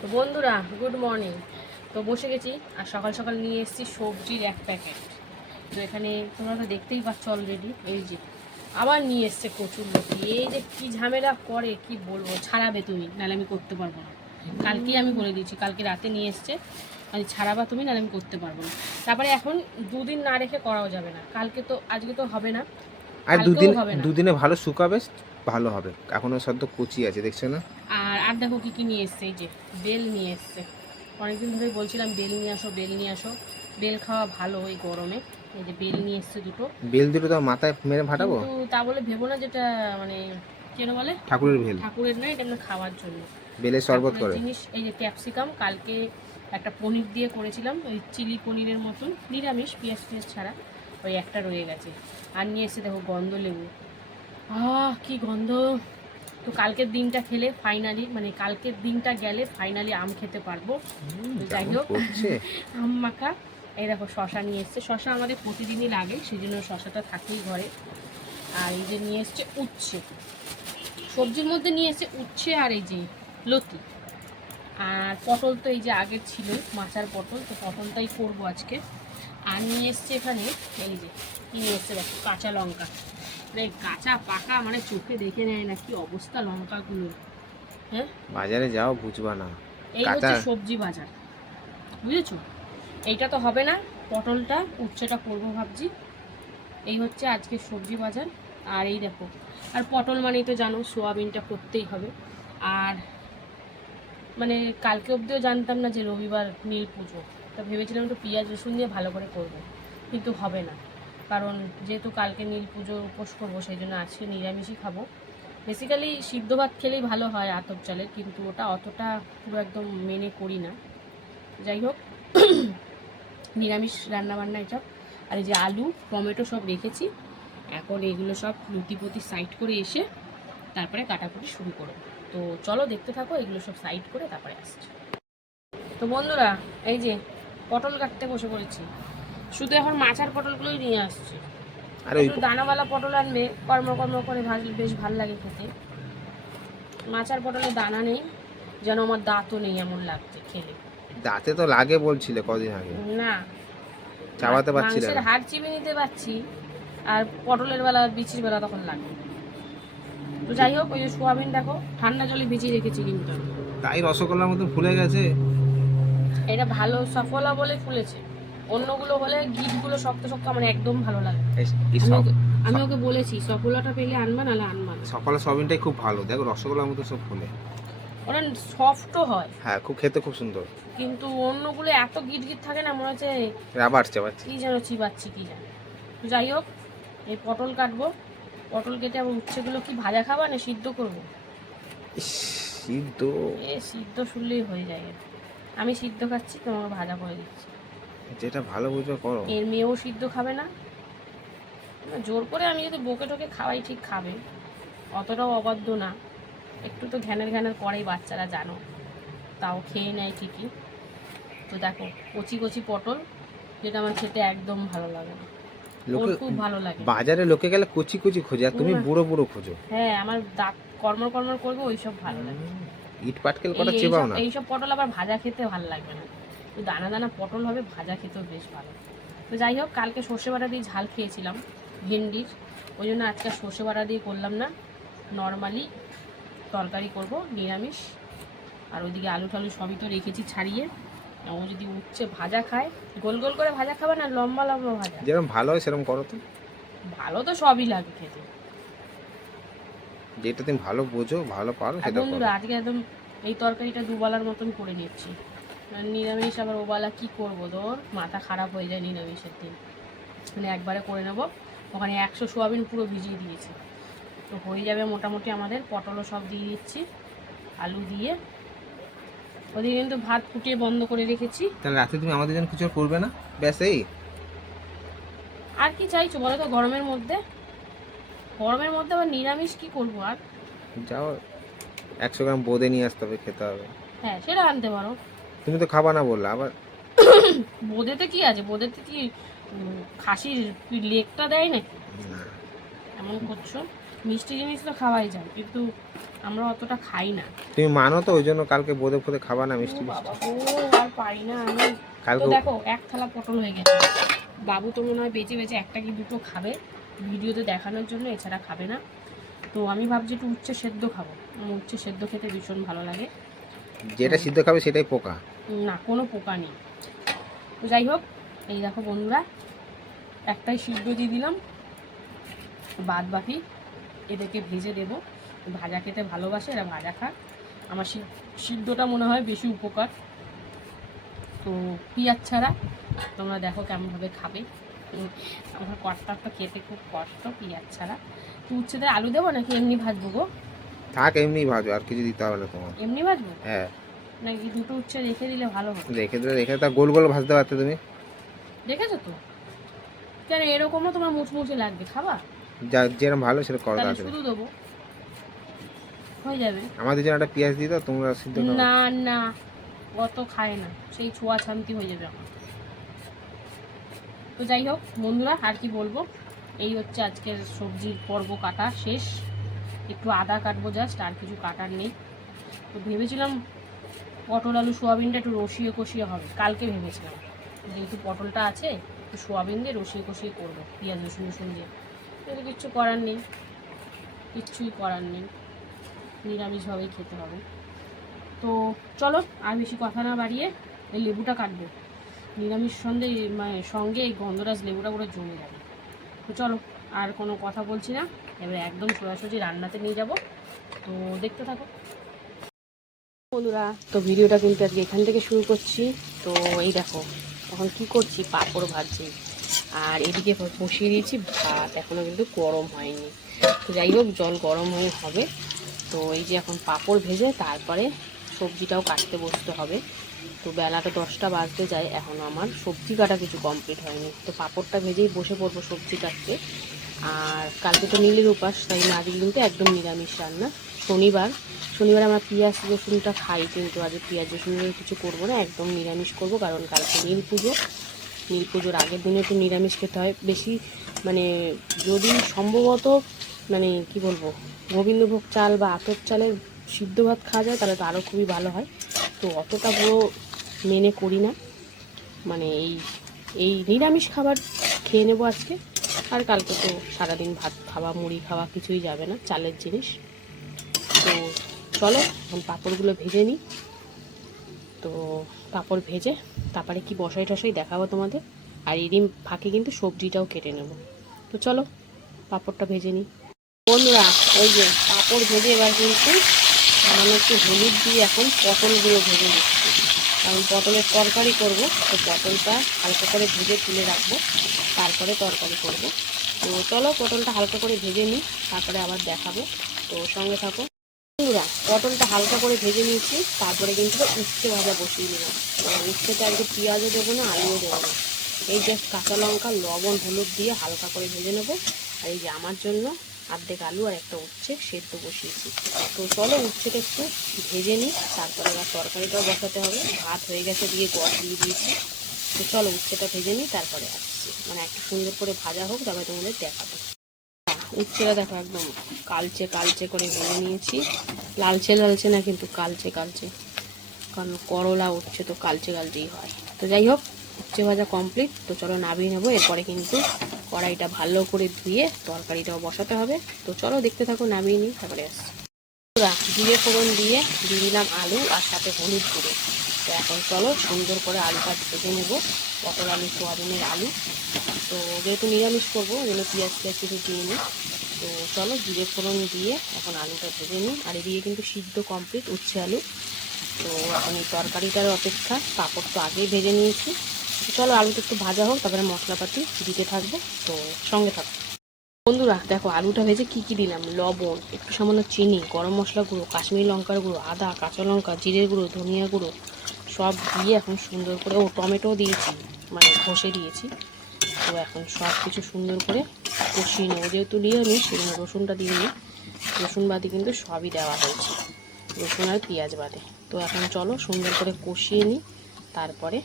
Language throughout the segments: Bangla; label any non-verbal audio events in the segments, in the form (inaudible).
তো বন্ধুরা গুড মর্নিং তো বসে গেছি আর সকাল সকাল নিয়ে এসেছি সবজির এক প্যাকেট তো এখানে তোমরা তো দেখতেই পাচ্ছ অলরেডি এই যে আবার নিয়ে এসছে কচুর লতি। এই যে কি ঝামেলা করে কি বলব ছাড়াবে তুমি নাহলে আমি করতে পারব না। কালকেই আমি বলে দিয়েছি কালকে রাতে নিয়ে এসছে মানে ছাড়াবা তুমি নাহলে আমি করতে পারব না। তারপরে এখন দুদিন না রেখে করাও যাবে না। কালকে তো আজকে তো হবে না আর দুদিন দুদিনে ভালো শুকাবে ভালো হবে। এখনও সদ্য কচি আছে দেখছ না? আর দেখো কি কি নিয়ে এসছে এই যে বেল নিয়ে এসছে। অনেকদিন ধরে বলছিলাম বেল নিয়ে আসো বেল নিয়ে আসো। বেল খাওয়া ভালো এই গরমে। এই যে বেল নিয়ে এসছে দুটো। বেল দুটো তো মাথায় মেরে ফাটাবো? তা বলে ভেবো না যেটা মানে কেন বলে? ঠাকুরের বেল। ঠাকুরের না এটা আমরা খাওয়ার জন্য। বেলের শরবত করে। জিনিস এই যে ক্যাপসিকাম কালকে একটা পনির দিয়ে করেছিলাম ওই চিলি পনিরের মতন নিরামিষ পেঁয়াজ টিয়াজ ছাড়া। ওই একটা রয়ে গেছে। আর নিয়ে এসে দেখো গন্ধ লেবু। আহ কি গন্ধ! তো কালকের দিনটা খেলে ফাইনালি মানে কালকের দিনটা গেলে ফাইনালি আম খেতে পারব। যাই হোক। (laughs) আম মাখা। এই দেখো শশা নিয়ে এসছে। শশা আমাদের প্রতিদিনই লাগে সেই জন্য শশাটা থাকেই ঘরে। আর এই যে নিয়ে এসছে উচ্ছে। সবজির মধ্যে নিয়ে এসছে উচ্ছে আর এই যে লতি। আর পটল তো এই যে আগের ছিল মাচার পটল তো পটলটাই করব আজকে। আর নিয়ে এসছে এখানে এই যে কি নিয়ে এসছে দেখো কাঁচা লঙ্কা। মানে কাঁচা পাকা মানে চোখে দেখে নেয় না কি অবস্থা লঙ্কাগুলো হ্যাঁ? বাজারে যাও বুঝবা না। এই হচ্ছে সবজি বাজার। বুঝেছ? এইটা তো হবে না পটলটা উচ্ছেটা করব ভাবছি। এই হচ্ছে আজকে সবজি বাজার আর এই দেখো। আর পটল মানেই তো জানো সোয়াবিনটা করতেই হবে। আর মানে কালকে অবধিও জানতাম না যে রবিবার নীল পুজো। তো ভেবেছিলাম একটু পেঁয়াজ রসুন দিয়ে ভালো করে করব কিন্তু হবে না। কারণ যেহেতু কালকে নীল পুজোর উপোস করব, সেই জন্য আজকে নিরামিষই খাব। বেসিক্যালি সিদ্ধ ভাত খেলেই ভালো হয় আতপ চালের কিন্তু ওটা অতটা পুরো একদম মেনে করি না। যাই হোক, নিরামিষ রান্নাবান্না এটা আর এই যে আলু, টমেটো সব রেখেছি। এখন এগুলো সব লুতিপতি সাইড করে এসে তারপরে কাটাকুটি শুরু করো তো চলো দেখতে থাকো, এগুলো সব সাইড করে তারপরে আসছি। তো বন্ধুরা, এই যে পটল কাটতে বসে পড়েছি। শুধু এখন মাছার পটলগুলোই নিয়ে আসছে। আর ওই দানাওয়ালা পটল আনবে কর্ম কর্ম করে ভাজলে বেশ ভালো লাগে খেতে। মাচার পটলে দানা নেই যেন আমার দাঁতও নেই এমন লাগছে খেলে। দাঁতে তো লাগে বলছিলে কদিন আগে। না। চাবাতে মাংসের না। হাড় চিপে নিতে পারছি আর পটলের বেলা বিচির বেলা তখন লাগে। তো যাই হোক ওই সোয়াবিন দেখো ঠান্ডা জলে ভিজিয়ে রেখেছি কিন্তু। তাই রসগোল্লার মতো ফুলে গেছে? এটা ভালো সফলা বলে ফুলেছে। অন্যগুলো হলে গিটগুলো শক্ত শক্ত আমার একদম ভালো লাগে। আমি ওকে- বলেছি সফলাটা পেলে আনবা নাহলে আনবা না। সকালে সবিনটাই খুব ভালো। দেখো রসগোল্লার মতো সব ফুলে ওরা সফটও হয়। হ্যাঁ খুব খেতে খুব সুন্দর। কিন্তু অন্যগুলো এত গিট গিট থাকে না মনে হচ্ছে রাবার চাবাচ্ছি। কি যেন চিবাচ্ছি কি যেন তো যাই হোক এই পটল কাটবো। পটল কেটে আবার উচ্ছেগুলো কি ভাজা খাবা না সিদ্ধ করব? সিদ্ধ। এ সিদ্ধ শুনলেই হয়ে যায়। আমি সিদ্ধ খাচ্ছি তোমাকে ভাজা করে দিচ্ছি। যেটা ভালো বুঝো করো। এর মেয়েও সিদ্ধ খাবে না। জোর করে আমি যদি বকে টোকে খাওয়াই ঠিক খাবে। অতটাও অবাধ্য না। একটু তো ঘ্যানের ঘ্যানের করেই বাচ্চারা জানো। তাও খেয়ে নেয় ঠিকই। তো দেখো কচি কচি পটল যেটা আমার খেতে একদম ভালো লাগে না। লোকে খুব ভালো লাগে। বাজারে লোকে গেলে কুচি কুচি খোঁজে আর তুমি বুড়ো বুড়ো খোঁজো। হ্যাঁ আমার দাঁত কর্মর কর্মর করবে ওইসব ভালো লাগে। ইট পাটকেল এই- চেপাও না। এইসব পটল আবার ভাজা খেতে ভালো লাগবে না। তো দানা দানা পটল হবে ভাজা খেতেও বেশ ভালো। তো যাই হোক কালকে সর্ষে বাটা দিয়ে ঝাল খেয়েছিলাম ভেন্ডির। ওই জন্য আজকে সর্ষে বাটা দিয়ে করলাম না। নর্মালি তরকারি করব নিরামিষ। আর ওইদিকে আলু টালু সবই তো রেখেছি ছাড়িয়ে। ও যদি উঠছে ভাজা খায় গোল গোল করে ভাজা খাবে না লম্বা লম্বা ভাজা? যেরকম ভালো হয় সেরকম করো তো। ভালো তো সবই লাগে খেতে। যেটা তুমি ভালো বোঝো ভালো পারো সেটা বন্ধুরা আজকে একদম এই তরকারিটা দুবেলার মতন করে নিচ্ছি। নিরামিষ আবার ওবেলা কি করব তোর? মাথা খারাপ হয়ে যায় নিরামিষের দিন। মানে একবারে করে নেব। ওখানে একশো সোয়াবিন পুরো ভিজিয়ে দিয়েছি। তো হয়ে যাবে মোটামুটি আমাদের। পটলও সব দিয়ে দিচ্ছি। আলু দিয়ে। ওদিকে কিন্তু ভাত ফুটিয়ে বন্ধ করে রেখেছি। তাহলে রাতে তুমি আমাদের জন্য কিছু করবে না? ব্যাস এই। আর কি চাইছো বলো তো গরমের মধ্যে? গরমের মধ্যে আবার নিরামিষ কি করব আর? যাও একশো গ্রাম বোঁদে নিয়ে আসতে হবে খেতে হবে। হ্যাঁ সেটা আনতে পারো। তুমি তো খাবা না বললে আবার বোঁদেতে কি আছে? বোঁদেতে কি খাসির লেগটা দেয় নাকি? না। এমন করছ? মিষ্টি জিনিস তো খাওয়াই যায় কিন্তু আমরা অতটা খাই না। তুমি মানো তো ওই জন্য কালকে বোধে ফোদে খাবা না মিষ্টি মিষ্টি। বাবা ও আর পারি না আমি। তো কালকে দেখো এক থালা পটল হয়ে গেছে। বাবু তো মনে হয় বেঁচে বেঁচে একটা কি দুটো খাবে ভিডিওতে দেখানোর জন্য এছাড়া খাবে না। তো আমি ভাবছি একটু উচ্ছে সেদ্ধ খাব। আমার উচ্ছে সেদ্ধ খেতে ভীষণ ভালো লাগে। যেটা সিদ্ধ খাবে সেটাই পোকা। না কোনো পোকা নেই। তো যাই হোক এই দেখো বন্ধুরা একটাই সিদ্ধ দিয়ে দিলাম। বাদ বাকি এদেরকে ভেজে দেবো। ভাজা খেতে ভালোবাসে এরা ভাজা খাক। আমার সিদ্ধটা মনে হয় বেশি উপকার। তো পেঁয়াজ ছাড়া তোমরা দেখো কেমনভাবে খাবে। আমার কর্তার তো খেতে খুব কষ্ট পেঁয়াজ ছাড়া। তো উচ্ছেতে আলু দেবো নাকি এমনি ভাজবো গো? থাক এমনি ভাজো আর কিছু দিতে হবে না তোমার। এমনি ভাজবো? হ্যাঁ। নাকি দুটো উচ্ছে রেখে দিলে ভালো হবে? রেখে দিলে রেখে তা গোল গোল ভাজতে পারতে তুমি? দেখেছ তো? কেন এরকমও তোমার মুচমুচে লাগবে খাবা? যা যেরকম ভালো সেটা করো তাহলে শুধু দেবো। হয়ে যাবে। আমাদের জন্য একটা পেঁয়াজ দিতে তোমরা সিদ্ধ না না অত খায় না। সেই ছোঁয়া ছান্তি হয়ে যাবে আমার। তো যাই হোক বন্ধুরা আর কি বলব? এই হচ্ছে আজকের সবজির পর্ব কাটা শেষ। একটু আদা কাটবো জাস্ট আর কিছু কাটার নেই। তো ভেবেছিলাম পটল, আলু, সোয়াবিনটা একটু রসিয়ে কষিয়ে হবে, কালকে ভেবেছিলাম। যেহেতু পটলটা আছে, একটু সোয়াবিন দিয়ে রসিয়ে কষিয়ে করব, পেঁয়াজ, রসুন রসুন দিয়ে। কিন্তু কিচ্ছু করার নেই, কিচ্ছুই করার নেই। নিরামিষভাবেই খেতে হবে। তো চলো, আর বেশি কথা না বাড়িয়ে এই লেবুটা কাটবো। নিরামিষ সন্ধে মানে সঙ্গে এই গন্ধরাজ লেবুটা পুরো জমে যাবে। তো চলো, আর কোনো কথা বলছি না। এবার একদম সোজাসুজি রান্নাতে নিয়ে যাব। তো দেখতে থাকো। বন্ধুরা, তো ভিডিওটা কিন্তু আজকে এখান থেকে শুরু করছি। তো এই দেখো, এখন কি করছি? পাঁপড় ভাজছি। আর এদিকে বসিয়ে দিয়েছি ভাত এখনও কিন্তু গরম হয়নি। তো যাই হোক, জল গরম হয়ে হবে। তো এই যে এখন পাঁপড় ভেজে তারপরে সবজিটাও কাটতে বসতে হবে। তো বেলাটা দশটা বাজতে যায় এখনও আমার সবজি কাটা কিছু কমপ্লিট হয়নি। তো পাঁপড়টা ভেজেই বসে পড়ব সবজি কাটতে। আর কালকে তো নীলের উপাস, তাই আজকে কিন্তু একদম নিরামিষ রান্না। শনিবার শনিবার আমরা পেঁয়াজ রসুনটা খাই, কিন্তু আজ পেঁয়াজ রসুন কিছু করব না, একদম নিরামিষ করব, কারণ কালকে নীল পুজো। নীল পুজোর আগের দিনে একটু নিরামিষ খেতে হয়। বেশি মানে যদি সম্ভবত মানে কি বলব, গোবিন্দভোগ চাল বা আতপ চালের সিদ্ধ ভাত খাওয়া যায়, তাহলে তো আরও খুবই ভালো হয়। তো অতটা পুরো মেনে করি না। মানে এই এই নিরামিষ খাবার খেয়ে নেব আজকে। আর কালকে তো সারাদিন ভাত খাওয়া, মুড়ি খাওয়া কিছুই যাবে না, চালের জিনিস। তো চলো, এখন পাঁপড়গুলো ভেজে নিই। তো পাঁপড় ভেজে তারপরে কি বসাই টসাই দেখাবো তোমাদের। আর এরই ফাঁকে কিন্তু সবজিটাও কেটে নেব। তো চলো, পাঁপড়টা ভেজে নিই। বন্ধুরা ওই যে পাঁপড় ভেজে এবার কিন্তু সামান্য একটু হলুদ দিয়ে এখন পটলগুলো ভেজে নিচ্ছি। কারণ পটলের তরকারি করব, তো পটলটা হালকা করে ভেজে তুলে রাখব, তারপরে তরকারি করব। তো চলো পটলটা হালকা করে ভেজে নিই, তারপরে আবার দেখাবো। তো সঙ্গে থাকো। বন্ধুরা, পটলটা হালকা করে ভেজে নিয়েছি, তারপরে কিন্তু উচ্ছে ভাজা বসিয়ে নিলাম উচ্ছেতে আজকে পেঁয়াজও দেবো না, আলুও দেবো না। এই জাস্ট কাঁচা লঙ্কা, লবণ, হলুদ দিয়ে হালকা করে ভেজে নেব। আর এই যে আমার জন্য অর্ধেক আলু আর একটা উচ্ছে সেদ্ধ বসিয়েছি। তো চলো উচ্ছেটা একটু ভেজে নিই, তারপরে আবার তরকারিটাও বসাতে হবে। ভাত হয়ে গেছে দিয়ে গড় দিয়ে দিয়েছি। তো চলো উচ্ছেটা ভেজে নিই, তারপরে আসছি। মানে একটু সুন্দর করে ভাজা হোক তারপরে তোমাদের দেখাবো। উচ্ছেটা দেখো একদম কালচে কালচে করে ভেজে নিয়েছি। লালচে লালচে না কিন্তু কালচে কালচে। কারণ করলা, উচ্ছে তো কালচে কালচেই হয়। তো যাই হোক, উচ্ছে ভাজা কমপ্লিট তো চলো নামিয়ে নেব। এরপরে কিন্তু কড়াইটা ভালো করে ধুয়ে তরকারিটাও বসাতে হবে। তো চলো দেখতে থাকো, নামিয়ে নিই, তারপরে আসছি। জিরে ফোড়ন দিয়ে দিয়ে দিলাম আলু আর সাথে হলুদ গুঁড়ো। তো এখন চলো সুন্দর করে আলুটা ভেজে নেব। পটল আলু, সোয়াবিনের আলু। তো যেহেতু নিরামিষ করব জন্য পেঁয়াজ পেঁয়াজ কিছু দিয়ে নিই। তো চলো জিরে ফোড়ন দিয়ে এখন আলুটা ভেজে নিই। আর এদিকে কিন্তু সিদ্ধ কমপ্লিট উচ্ছে আলু। তো এখন এই তরকারিটার অপেক্ষা, পাঁপড় তো আগেই ভেজে নিয়েছি। চলো আলুটা একটু ভাজা হোক, তারপরে মশলাপাতি দিতে থাকব, তো সঙ্গে থাকো। বন্ধুরা, দেখো আলুটা ভেজে কি কি দিলাম? লবণ, একটু সামান্য চিনি, গরম মশলা গুঁড়ো, কাশ্মীরি লঙ্কার গুঁড়ো, আদা, কাঁচা লঙ্কা, জিরের গুঁড়ো, ধনিয়া গুঁড়ো, সব দিয়ে এখন সুন্দর করে, ও টমেটো দিয়েছি মানে ঘষে দিয়েছি, তো এখন সব কিছু সুন্দর করে কষিয়ে নেব। যেহেতু নিয়ে নিই সেজন্য রসুনটা দিয়ে নিই রসুন বাদে কিন্তু সবই দেওয়া হয়েছে, রসুন আর পেঁয়াজ বাদে। তো এখন চলো সুন্দর করে কষিয়ে নিই, তারপরে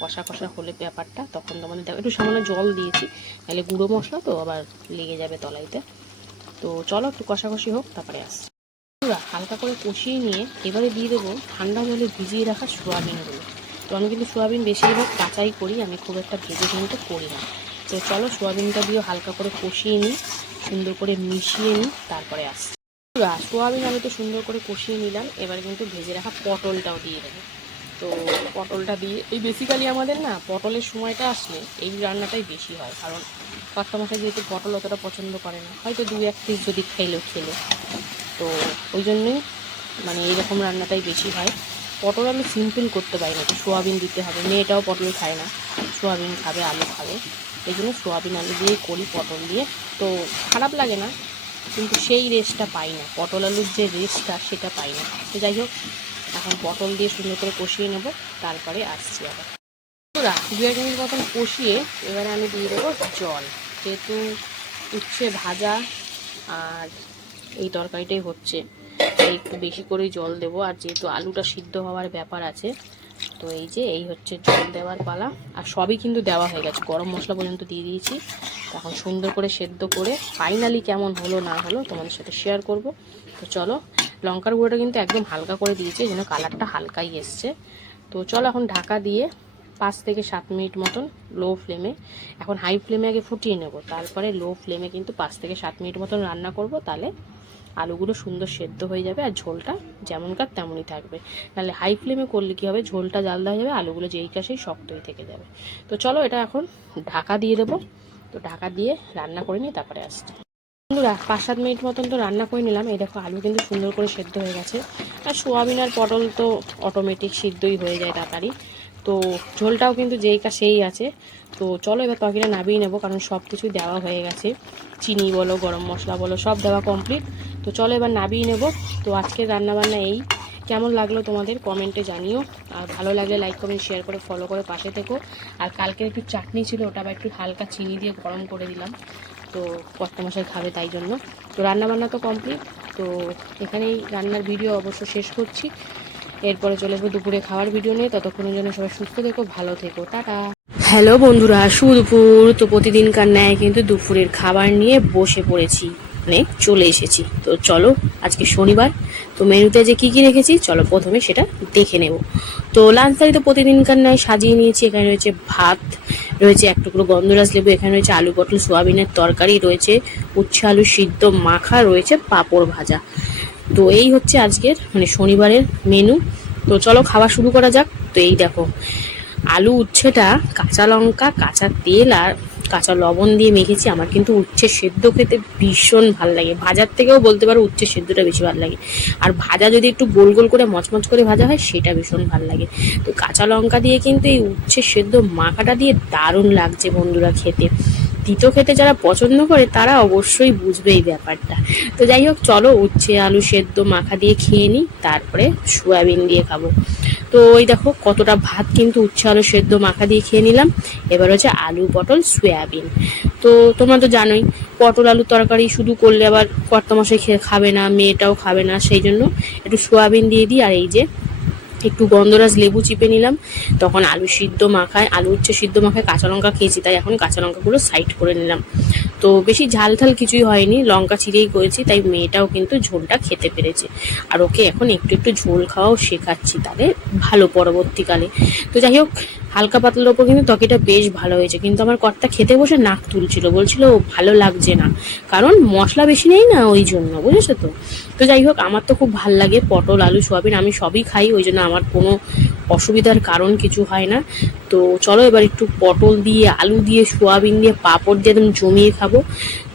কষা কষা হলে ব্যাপারটা, তখন তোমাদের দেখো, একটু সামান্য জল দিয়েছি। তাহলে গুঁড়ো মশলা তো আবার লেগে যাবে তলাইতে। তো চলো একটু কষাকষি হোক, তারপরে আসছি। হালকা করে কষিয়ে নিয়ে এবারে দিয়ে দেবো ঠান্ডা জলে ভিজিয়ে রাখা সোয়াবিনগুলো তো আমি কিন্তু সোয়াবিন বেশিরভাগ কাঁচাই করি, আমি খুব একটা ভেজে কিন্তু করি না। তো চলো সোয়াবিনটা দিয়ে হালকা করে কষিয়ে নিই, সুন্দর করে মিশিয়ে নিই, তারপরে আসছি। সোয়াবিন আমি তো সুন্দর করে কষিয়ে নিলাম, এবার কিন্তু ভেজে রাখা পটলটাও দিয়ে দেবো। তো পটলটা দিয়ে, এই বেসিক্যালি আমাদের না পটলের সময়টা আসলে এই রান্নাটাই বেশি হয়, কারণ কর্তা মশাই যেহেতু পটল অতটা পছন্দ করে না, হয়তো দু এক পিস যদি খেলো খেলো। তো ওই জন্যই মানে এইরকম রান্নাটাই বেশি হয়। পটল আমি সিম্পল করতে পারি না তো সোয়াবিন দিতে হবে, মেয়েটাও পটল খায় না, সোয়াবিন খাবে, আলু খাবে, এই জন্য সোয়াবিন আলু দিয়ে করি পটল দিয়ে। তো খারাপ লাগে না, কিন্তু সেই রেসটা পাই না, পটল আলুর যে রেসটা সেটা পাই না। তো যাই হোক এখন পটল দিয়ে সুন্দর করে কষিয়ে নেব, তারপরে আসছি আবার। বন্ধুরা দু এক মিনিট মতন কষিয়ে এবারে আমি দিয়ে দেবো জল। যেহেতু উচ্ছে ভাজা আর এই তরকারিটাই হচ্ছে একটু বেশি করেই জল দেবো। আর যেহেতু আলুটা সিদ্ধ হওয়ার ব্যাপার আছে, তো এই যে এই হচ্ছে জল দেওয়ার পালা। আর সবই কিন্তু দেওয়া হয়ে গেছে, গরম মশলা পর্যন্ত দিয়ে দিয়েছি। এখন সুন্দর করে সেদ্ধ করে, ফাইনালি কেমন হলো না হলো তোমাদের সাথে শেয়ার করব। তো চলো লঙ্কার গুঁড়োটা কিন্তু একদম হালকা করে দিয়েছি যেন কালারটা হালকাই এসছে। তো চলো এখন ঢাকা দিয়ে পাঁচ থেকে সাত মিনিট মতন লো ফ্লেমে এখন হাই ফ্লেমে আগে ফুটিয়ে নেব। তারপরে লো ফ্লেমে কিন্তু পাঁচ থেকে সাত মিনিট মতন রান্না করব, তাহলে আলুগুলো সুন্দর সেদ্ধ হয়ে যাবে আর ঝোলটা যেমনকার তেমনই থাকবে। নাহলে হাই ফ্লেমে করলে কী হবে? ঝোলটা জাল দেওয়া যাবে, আলুগুলো যেই কাছেই শক্তই থেকে যাবে। তো চলো এটা এখন ঢাকা দিয়ে দেবো। তো ঢাকা দিয়ে রান্না করে নিই তারপরে আসছি। বন্ধুরা পাঁচ সাত মিনিট মতন তো রান্না করে নিলাম। এই দেখো, আলু কিন্তু সুন্দর করে সেদ্ধ হয়ে গেছে। আর সোয়াবিন আর পটল তো অটোমেটিক সিদ্ধই হয়ে যায় তাড়াতাড়ি। তো ঝোলটাও কিন্তু যেই কা সেই আছে। তো চলো এবার তরকারিটা নামিয়ে নেব, কারণ সব কিছুই দেওয়া হয়ে গেছে। চিনি বলো, গরম মশলা বলো, সব দেওয়া কমপ্লিট তো চলো এবার নামিয়ে নেব। তো আজকের রান্নাবান্না এই। কেমন লাগল তোমাদের কমেন্টে জানিও। আর ভালো লাগলে লাইক কমেন্ট শেয়ার করে ফলো করে পাশে থেকো। আর কালকের একটু চাটনি ছিল, ওটা আবার একটু হালকা চিনি দিয়ে গরম করে দিলাম। তো কষ্ট মশাই খাবে তাই জন্য। তো রান্নাবান্না তো কমপ্লিট তো এখানেই রান্নার ভিডিও অবশ্য শেষ করছি। এরপরে চলে আসব দুপুরে খাওয়ার ভিডিও নিয়ে। ততক্ষণের জন্য সবাই সুস্থ থেকো, ভালো থেকো, টাটা। হ্যালো বন্ধুরা, সুদুপুর। তো প্রতিদিনকার ন্যায় কিন্তু দুপুরের খাবার নিয়ে বসে পড়েছি মানে চলে এসেছি। তো চলো, আজকে শনিবার। তো মেনুতে যে কি কি রেখেছি, চলো প্রথমে সেটা দেখে নেব। তো লাঞ্চ থালি তো প্রতিদিনকার ন্যায় সাজিয়ে নিয়েছি। এখানে রয়েছে ভাত রয়েছে এক টুকরো গন্ধরাজ লেবু, এখানে রয়েছে আলু পটল, সোয়াবিনের তরকারি, রয়েছে উচ্ছে আলু সিদ্ধ মাখা, রয়েছে পাঁপড় ভাজা। তো এই হচ্ছে আজকের মানে শনিবারের মেনু তো চলো খাওয়া শুরু করা যাক। তো এই দেখো, আলু উচ্ছেটা কাঁচা লঙ্কা, কাঁচা তেল আর কাঁচা লবণ দিয়ে মেখেছি, আমার কিন্তু উচ্ছে সেদ্ধ খেতে ভীষণ ভালো লাগে। ভাজার থেকেও বলতে পারো উচ্ছে সেদ্ধটা বেশি ভালো লাগে। আর ভাজা যদি একটু গোল গোল করে, মচমচ করে ভাজা হয়, সেটা ভীষণ ভালো লাগে। তো কাঁচা লঙ্কা দিয়ে কিন্তু এই উচ্ছে সেদ্ধ মাখাটা দিয়ে দারুণ লাগছে বন্ধুরা খেতে। তিতো খেতে যারা পছন্দ করে, তারা অবশ্যই বুঝবে এই ব্যাপারটা। তো যাই হোক, চলো উচ্ছে, আলু সেদ্ধ, মাখা দিয়ে খেয়ে নিই, তারপরে সোয়াবিন দিয়ে খাব। তো ওই দেখো, কতটা ভাত কিন্তু উচ্ছে আলু সেদ্ধ মাখা দিয়ে খেয়ে নিলাম। এবার হচ্ছে আলু, পটল, সয়াবিন। তো তোমরা তো জানোই, পটল আলু তরকারি শুধু করলে আবার কর্তামশাই খেয়ে খাবে না, মেয়েটাও খাবে না, সেই জন্য একটু সোয়াবিন দিয়ে দিই। আর এই যে একটু গন্ধরাজ লেবু চিপে নিলাম। তখন আলু সিদ্ধ মাখায়, আলু উচ্ছে সিদ্ধ মাখায় কাঁচা লঙ্কা খেয়েছি তাই এখন কাঁচা লঙ্কাগুলো সাইড করে নিলাম। তো বেশি ঝাল ঝাল কিছুই হয়নি, লঙ্কা চিড়েই করেছি, তাই মেয়েটাও কিন্তু ঝোলটা খেতে পেরেছে। আর ওকে এখন একটু একটু ঝোল খাওয়াও শেখাচ্ছি তাহলে ভালো পরবর্তীকালে। তো যাই হোক হালকা পাতলার ওপর কিন্তু ত্বকিটা বেশ ভালো হয়েছে। কিন্তু আমার কর্তা খেতে বসে নাক তুলছিল। বলছিল ভালো লাগছে না। কারণ মশলা বেশি নেই না ওই জন্য, বুঝেছ তো? তো যাই হোক, আমার তো খুব ভালো লাগে পটল, আলু, সোয়াবিন, আমি সবই খাই, ওই জন্য আমার কোনো অসুবিধার কারণ কিছু হয় না। তো চলো এবার একটু পটল দিয়ে, আলু দিয়ে, সোয়াবিন দিয়ে, পাঁপড় দিয়ে একদম জমিয়ে খাব।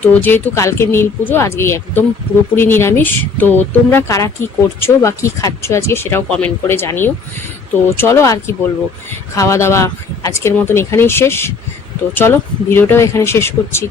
তো যেহেতু কালকে নীল পুজো, আজকে একদম পুরোপুরি নিরামিষ, তো তোমরা কারা কি করছ বা কি খাচ্ছ আজকে সেটাও কমেন্ট করে জানিও। তো চলো আর কি বলব। খাওয়া দাওয়া আজকের মতন এখানেই শেষ। তো চলো, ভিডিওটাও এখানে শেষ করছি।